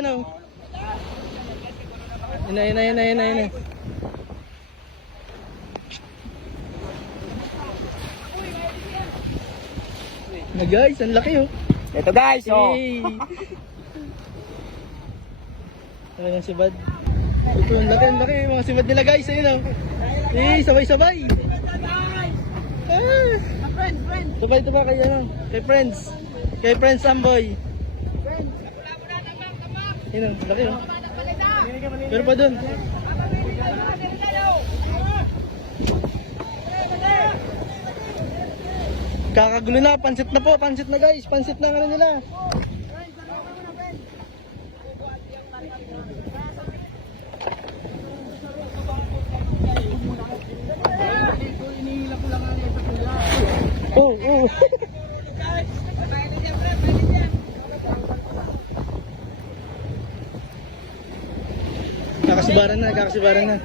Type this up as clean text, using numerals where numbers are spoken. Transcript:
yun o. Yun. Na guys, ang laki oh. Ito guys, oh. Hey. Ano yung sibad? Ito ang laki, mga sibad nila guys, ayun oh. Hey, sabay-sabay. Ah. Sabay ito ba kay ano? Kay friends. Kay friends Samboy. Ayun oh, laki oh. Pero pa dun. Kakagulo na, pansit na po, pansit na guys, pansit na ano nila. Oh. Kakasibaran na.